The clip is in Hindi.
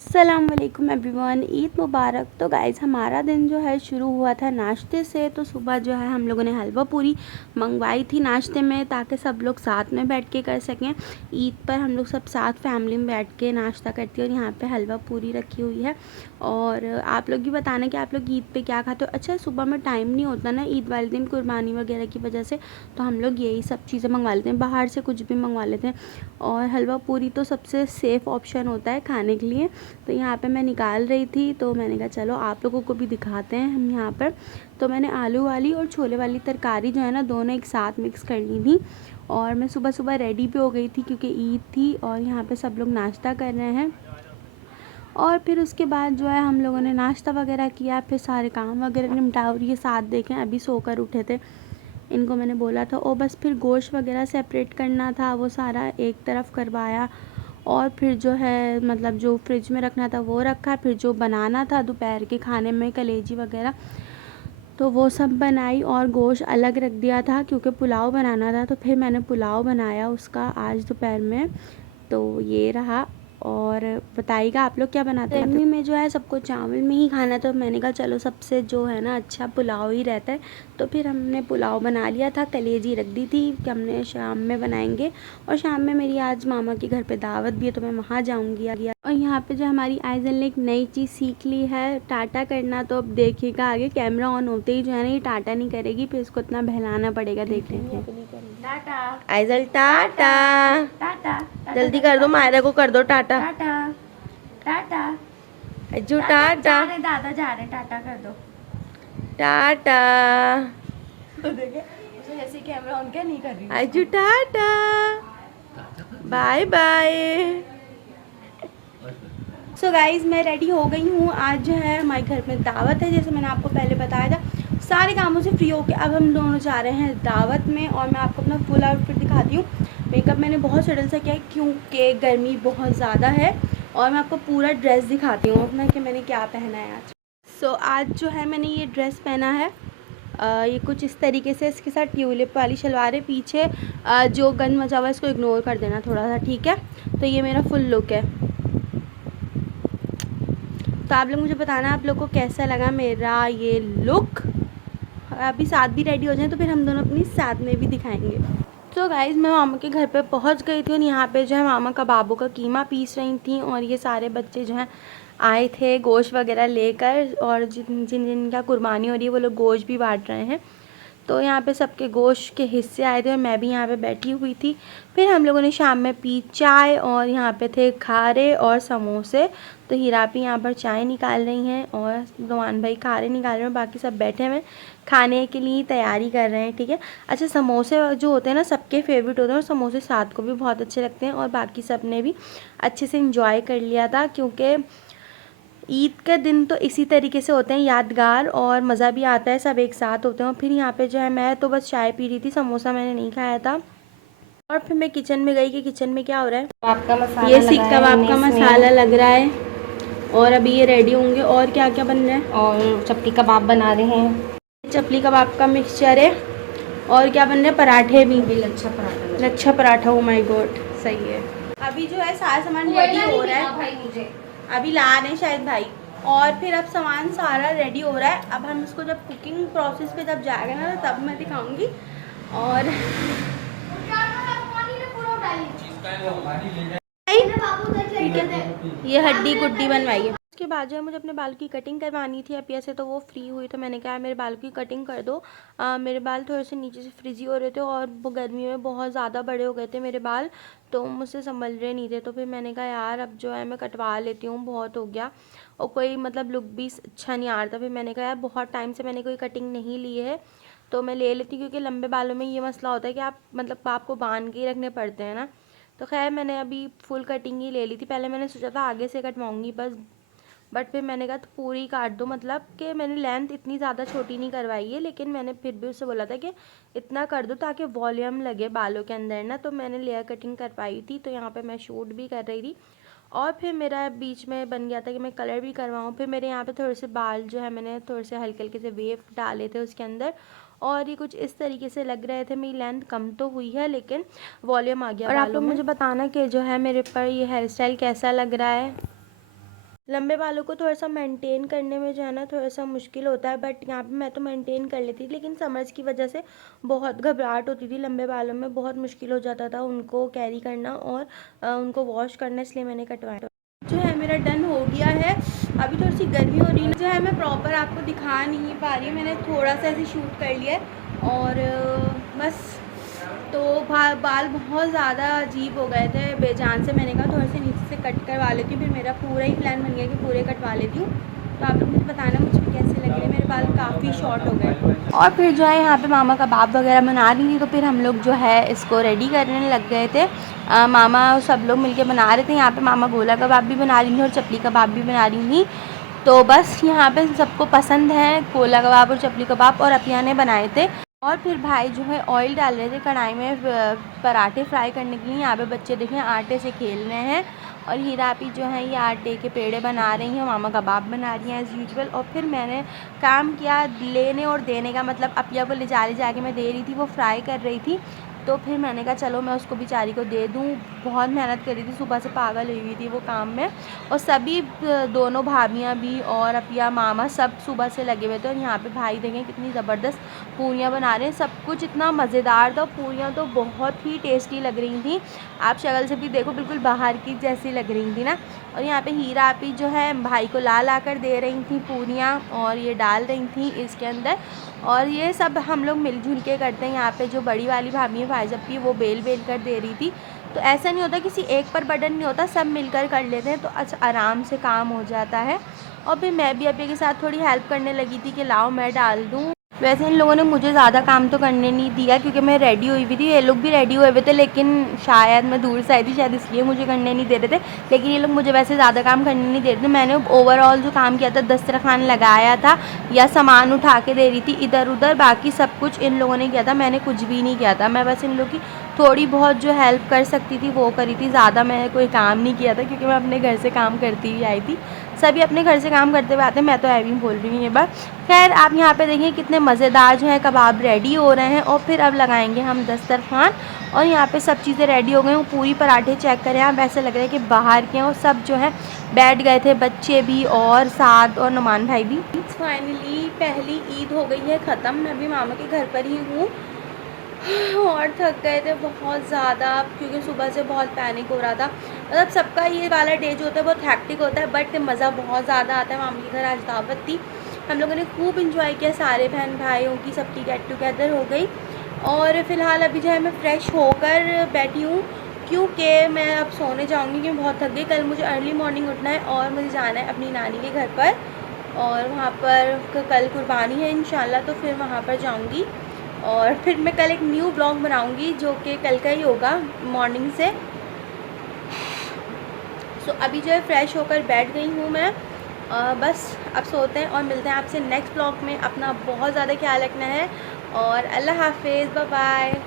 अस्सलाम वालेकुम एवरीवन, ईद मुबारक। तो गाइज़ हमारा दिन जो है शुरू हुआ था नाश्ते से। तो सुबह जो है हम लोगों ने हलवा पूरी मंगवाई थी नाश्ते में, ताकि सब लोग साथ में बैठ के कर सकें। ईद पर हम लोग सब साथ फैमिली में बैठ के नाश्ता करती हैं। और यहाँ पे हलवा पूरी रखी हुई है। और आप लोग भी बताना कि आप लोग ईद पे क्या खाते हो। अच्छा, सुबह में टाइम नहीं होता ना ईद वाले दिन, कुर्बानी वगैरह की वजह से, तो हम लोग यही सब चीज़ें मंगवा लेते हैं, बाहर से कुछ भी मंगवा लेते हैं। और हलवा पूरी तो सबसे सेफ़ ऑप्शन होता है खाने के लिए। तो यहाँ पे मैं निकाल रही थी, तो मैंने कहा चलो आप लोगों को भी दिखाते हैं हम यहाँ पर। तो मैंने आलू वाली और छोले वाली तरकारी जो है ना, दोनों एक साथ मिक्स कर ली थी। और मैं सुबह सुबह रेडी भी हो गई थी क्योंकि ईद थी और यहाँ पे सब लोग नाश्ता कर रहे हैं। और फिर उसके बाद जो है हम लोगों ने नाश्ता वगैरह किया, फिर सारे काम वगैरह निपटा। और ये साथ देखें अभी सोकर उठे थे, इनको मैंने बोला था। और बस फिर गोश्त वगैरह सेपरेट करना था, वो सारा एक तरफ करवाया। और फिर जो है मतलब जो फ्रिज में रखना था वो रखा। फिर जो बनाना था दोपहर के खाने में कलेजी वगैरह, तो वो सब बनाई और गोश्त अलग रख दिया था क्योंकि पुलाव बनाना था। तो फिर मैंने पुलाव बनाया उसका आज दोपहर में। तो ये रहा। और बताइएगा आप लोग क्या बनाते हैं। गर्मी में जो है सबको चावल में ही खाना, तो मैंने कहा चलो सबसे जो है ना अच्छा पुलाव ही रहता है। तो फिर हमने पुलाव बना लिया था, कलेजी रख दी थी कि हमने शाम में बनाएंगे। और शाम में मेरी आज मामा के घर पे दावत भी है, तो मैं वहाँ जाऊँगी। और यहाँ पे जो हमारी आइज़ल ने एक नई चीज़ सीख ली है, टाटा करना। तो अब देखिएगा आगे कैमरा ऑन होते ही जो है ना ये टाटा नहीं करेगी, फिर इसको इतना बहलाना पड़ेगा। देख लीजिए आइज़ल, टाटा टाटा, जल्दी कर दो, मायरा को कर दो टाटा। टाटा टाटा अज्जू, टाटा। दादा जा रहे, टाटा कर दो, टाटा। तो देखे उसे ऐसे कैमरा ऑन क्या नहीं कर रही Ajju, tata, bye bye. So guys मैं रेडी हो गई हूँ। आज जो है हमारे घर में दावत है, जैसे मैंने आपको पहले बताया था। सारे कामों से फ्री होकर अब हम दोनों जा रहे हैं दावत में। और मैं आपको अपना फुल आउटफिट दिखाती हूँ। मेकअप मैंने बहुत सडल सा किया है क्योंकि गर्मी बहुत ज़्यादा है। और मैं आपको पूरा ड्रेस दिखाती हूँ अपना कि मैंने क्या पहना है आज। सो आज जो है मैंने ये ड्रेस पहना है, ये कुछ इस तरीके से। इसके साथ ट्यूलिप वाली शलवार है, पीछे जो गन मचा हुआ है इसको इग्नोर कर देना थोड़ा सा, ठीक है। तो ये मेरा फुल लुक है। तो आप लोग मुझे बताना आप लोग को कैसा लगा मेरा ये लुक। अभी साथ भी रेडी हो जाएं तो फिर हम दोनों अपनी साथ में भी दिखाएंगे। तो गाइज़ मैं मामा के घर पे पहुंच गई थी और यहाँ पे जो है मामा कबाबों का कीमा पीस रही थी। और ये सारे बच्चे जो हैं आए थे गोश्त वगैरह लेकर, और जिनका कुर्बानी हो रही है वो लोग गोश्त भी बांट रहे हैं। तो यहाँ पे सबके गोश्त के हिस्से आए थे और मैं भी यहाँ पे बैठी हुई थी। फिर हम लोगों ने शाम में पी चाय, और यहाँ पे थे खारे और समोसे। तो हीरा भी यहाँ पर चाय निकाल रही हैं और नुमान भाई खारे निकाल रहे हैं, बाकी सब बैठे हुए खाने के लिए तैयारी कर रहे हैं, ठीक है। अच्छा, समोसे जो होते हैं ना सबके फेवरेट होते हैं, और समोसे साथ को भी बहुत अच्छे लगते हैं। और बाकी सब ने भी अच्छे से इंजॉय कर लिया था क्योंकि ईद के दिन तो इसी तरीके से होते हैं यादगार, और मज़ा भी आता है, सब एक साथ होते हैं। और फिर यहाँ पे जो है मैं तो बस चाय पी रही थी, समोसा मैंने नहीं खाया था। और फिर मैं किचन में गई कि किचन में क्या हो रहा है। आपका मसाला ये सीख कबाब का मसाला लग रहा है, और अभी ये रेडी होंगे। और क्या क्या बन रहा है, और चपली कबाब बना रहे हैं। चपली कबाब का मिक्सचर है। और क्या बन रहा है, पराठे भी। Lachha paratha, lachha paratha, oh my God, सही है। अभी जो है सारा सामान रेडी हो रहा है, भाई मुझे अभी ला रहे हैं शायद भाई। और फिर अब सामान सारा रेडी हो रहा है। अब हम इसको जब कुकिंग प्रोसेस पे जब जाएगा ना तब मैं दिखाऊंगी। और ये हड्डी गुड्डी बनवाई है। उसके बाद जो है मुझे अपने बाल की कटिंग करवानी थी अपिया से, तो वो फ्री हुई तो मैंने कहा मेरे बाल की कटिंग कर दो। मेरे बाल थोड़े से नीचे से फ्रिजी हो रहे थे और गर्मी में बहुत ज़्यादा बड़े हो गए थे मेरे बाल, तो मुझसे संभल रहे नहीं थे। तो फिर मैंने कहा यार अब जो है मैं कटवा लेती हूँ, बहुत हो गया और कोई मतलब लुक भी अच्छा नहीं आ रहा था। फिर मैंने कहा यार बहुत टाइम से मैंने कोई कटिंग नहीं ली है तो मैं ले लेती, क्योंकि लंबे बालों में ये मसला होता है कि आप मतलब आपको बांध के ही रखने पड़ते हैं ना। तो खैर मैंने अभी फुल कटिंग ही ले ली थी। पहले मैंने सोचा था आगे से कटवाऊँगी बस, बट फिर मैंने कहा तो पूरी काट दो। मतलब कि मैंने लेंथ इतनी ज़्यादा छोटी नहीं करवाई है, लेकिन मैंने फिर भी उससे बोला था कि इतना कर दो ताकि वॉल्यूम लगे बालों के अंदर ना। तो मैंने लेयर कटिंग करवाई थी, तो यहाँ पे मैं शूट भी कर रही थी। और फिर मेरा बीच में बन गया था कि मैं कलर भी करवाऊँ। फिर मेरे यहाँ पे थोड़े से बाल जो है मैंने थोड़े से हल्के हल्के से वेव डाले थे उसके अंदर, और ये कुछ इस तरीके से लग रहे थे। मेरी लेंथ कम तो हुई है लेकिन वॉल्यूम आ गया। और आप लोग मुझे बताना कि जो है मेरे पर ये हेयर स्टाइल कैसा लग रहा है। लंबे बालों को थोड़ा सा मेंटेन करने में जो है ना थोड़ा सा मुश्किल होता है, बट यहाँ पे मैं तो मेंटेन कर लेती थी, लेकिन समर्स की वजह से बहुत घबराहट होती थी लंबे बालों में, बहुत मुश्किल हो जाता था उनको कैरी करना और उनको वॉश करना, इसलिए मैंने कटवाया। जो है मेरा डन हो गया है। अभी थोड़ी सी गर्मी हो रही है जो है मैं प्रॉपर आपको दिखा नहीं पा रही हूँ, मैंने थोड़ा सा ऐसे शूट कर लिया है और बस। तो बाल बहुत ज़्यादा अजीब हो गए थे बेजान से, मैंने कहा थोड़े से नीचे से कट करवा लेती हूँ, फिर मेरा पूरा ही प्लान बन गया कि पूरे कटवा लेती हूँ। तो आप लोग मुझे बताना मुझे कैसे लग रहे हैं, मेरे बाल काफ़ी शॉर्ट हो गए। और फिर जो है यहाँ पे मामा कबाब वगैरह बना रही थी, तो फिर हम लोग जो है इसको रेडी करने लग गए थे। मामा सब लोग मिलके बना रहे थे। यहाँ पे मामा गोला कबाब भी बना रही थी और चपली कबाब भी बना रही थी। तो बस यहाँ पे सबको पसंद है गोला कबाब और चपली कबाब, और अपिया ने बनाए थे। और फिर भाई जो है ऑयल डाल रहे थे कढ़ाई में पराठे फ्राई करने के लिए। यहाँ पे बच्चे देखें आटे से खेल रहे हैं, और हीरा भी जो है ये आटे के पेड़े बना रही हैं, मामा कबाब बना रही हैं एज़ यूजुअल। और फिर मैंने काम किया लेने और देने का, मतलब अपिया को ले जाके मैं दे रही थी, वो फ्राई कर रही थी। तो फिर मैंने कहा चलो मैं उसको बेचारी को दे दूँ, बहुत मेहनत कर रही थी, सुबह से पागल हुई थी वो काम में। और सभी दोनों भाभियाँ भी और अपिया मामा सब सुबह से लगे हुए थे। और यहाँ पे भाई देखें कितनी ज़बरदस्त पूरियाँ बना रहे हैं, सब कुछ इतना मज़ेदार था। पूरियाँ तो बहुत ही टेस्टी लग रही थी, आप शक्ल से भी देखो बिल्कुल बाहर की जैसी लग रही थी ना। और यहाँ पे हीरा आपी जो है भाई को ला कर दे रही थी पूरियाँ, और ये डाल रही थी इसके अंदर। और ये सब हम लोग मिलजुल के करते हैं। यहाँ पे जो बड़ी वाली भाभी है भाईजप्पी, वो बेल कर दे रही थी। तो ऐसा नहीं होता किसी एक पर बर्डन नहीं होता, सब मिलकर कर लेते हैं तो अच्छा आराम से काम हो जाता है। और फिर मैं भी अभी के साथ थोड़ी हेल्प करने लगी थी कि लाओ मैं डाल दूँ। वैसे इन लोगों ने मुझे ज़्यादा काम तो करने नहीं दिया, क्योंकि मैं रेडी हुई हुई थी, ये लोग भी रेडी हुए हुए थे, लेकिन शायद मैं दूर से आई थी शायद इसलिए मुझे करने नहीं दे रहे थे। लेकिन ये लोग मुझे वैसे ज़्यादा काम करने नहीं दे रहे थे। मैंने ओवरऑल जो काम किया था दस्तरखान लगाया था या सामान उठा के दे रही थी इधर उधर, बाकी सब कुछ इन लोगों ने किया था, मैंने कुछ भी नहीं किया था। मैं बस इन लोग की थोड़ी बहुत जो हेल्प कर सकती थी वो करी थी, ज़्यादा मैंने कोई काम नहीं किया था, क्योंकि मैं अपने घर से काम करती हुई आई थी। सभी अपने घर से काम करते हुए आते हैं, मैं तो ऐवी बोल रही हूँ ये बात। खैर आप यहाँ पे देखिए कितने मज़ेदार जो है कबाब रेडी हो रहे हैं। और फिर अब लगाएंगे हम दस्तरखान। और यहाँ पे सब चीज़ें रेडी हो गई हूँ, पूरी पराठे चेक करें आप, ऐसे लग रहा है कि बाहर के हैं। और सब जो है बैठ गए थे, बच्चे भी और साद और नुमान भाई भी। फाइनली पहली ईद हो गई है ख़त्म, मैं भी मामा के घर पर ही हूँ और थक गए थे बहुत ज़्यादा, क्योंकि सुबह से बहुत पैनिक हो रहा था। मतलब सबका ये वाला डे जो होता है बहुत हैक्टिक होता है, बट मज़ा बहुत ज़्यादा आता है। मामा के घर आज दावत थी, हम लोगों ने खूब इंजॉय किया, सारे बहन भाइयों की सबकी गेट टुगेदर हो गई। और फ़िलहाल अभी जो है मैं फ़्रेश होकर बैठी हूँ, क्योंकि मैं अब सोने जाऊँगी, क्योंकि बहुत थक गई। कल मुझे अर्ली मॉर्निंग उठना है और मुझे जाना है अपनी नानी के घर पर, और वहाँ पर कल कुर्बानी है इंशाल्लाह, तो फिर वहाँ पर जाऊँगी। और फिर मैं कल एक न्यू ब्लॉग बनाऊंगी जो कि कल का ही होगा मॉर्निंग से। सो अभी जो है फ्रेश होकर बैठ गई हूँ मैं, बस अब सोते हैं और मिलते हैं आपसे नेक्स्ट ब्लॉग में। अपना बहुत ज़्यादा ख्याल रखना है और अल्लाह हाफिज़, बाय बाय।